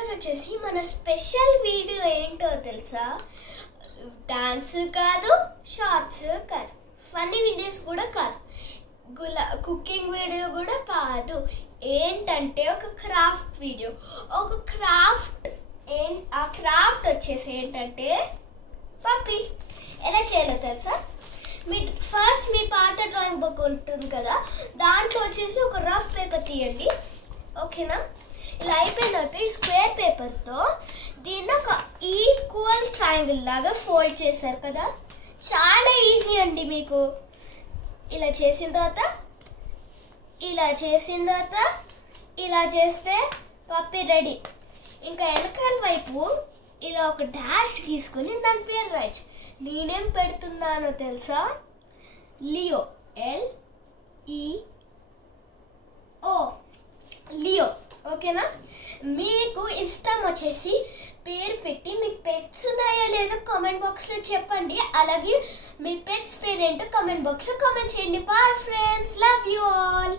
ఈరోజు వచ్చేసి మన స్పెషల్ వీడియో ఏంటో తెలుసా? డాన్స్ కాదు, షార్ట్స్ కాదు, ఫన్నీ వీడియోస్ కూడా కాదు, కుకింగ్ వీడియో కూడా కాదు. ఏంటంటే ఒక క్రాఫ్ట్ వీడియో. ఆ క్రాఫ్ట్ వచ్చేసి ఏంటంటే పప్పి. ఎలా చేయాలో తెలుసా? ఫస్ట్ మీ పాత డ్రాయింగ్ బుక్ ఉంటుంది కదా, దాంట్లో వచ్చేసి ఒక రఫ్ పేపర్ తీయండి, ఓకేనా? ఇలా అయిపోయిన తర్వాత ఈ స్క్వేర్ పేపర్తో దీన్ని ఒక ఈక్వల్ ట్రయాంగిల్ లాగా ఫోల్డ్ చేశారు కదా, చాలా ఈజీ అండి. మీకు ఇలా చేసిన తర్వాత ఇలా చేస్తే పప్పి రెడీ. ఇంకా వెనకాల వైపు ఇలా ఒక డాష్ గీసుకొని దాని పేరు రాయచ్చు. నేనేం పెడుతున్నానో తెలుసా? లియో, LEO, లియో, ఓకేనా? మీకు ఇష్టం వచ్చేసి పేరు పెట్టి, మీకు పెట్స్ ఉన్నాయో లేదో కామెంట్ బాక్స్లో చెప్పండి. అలాగే మీ పెట్స్ పేరేంటో కామెంట్ బాక్స్లో కామెంట్ చేయండి. Bye friends, love you all.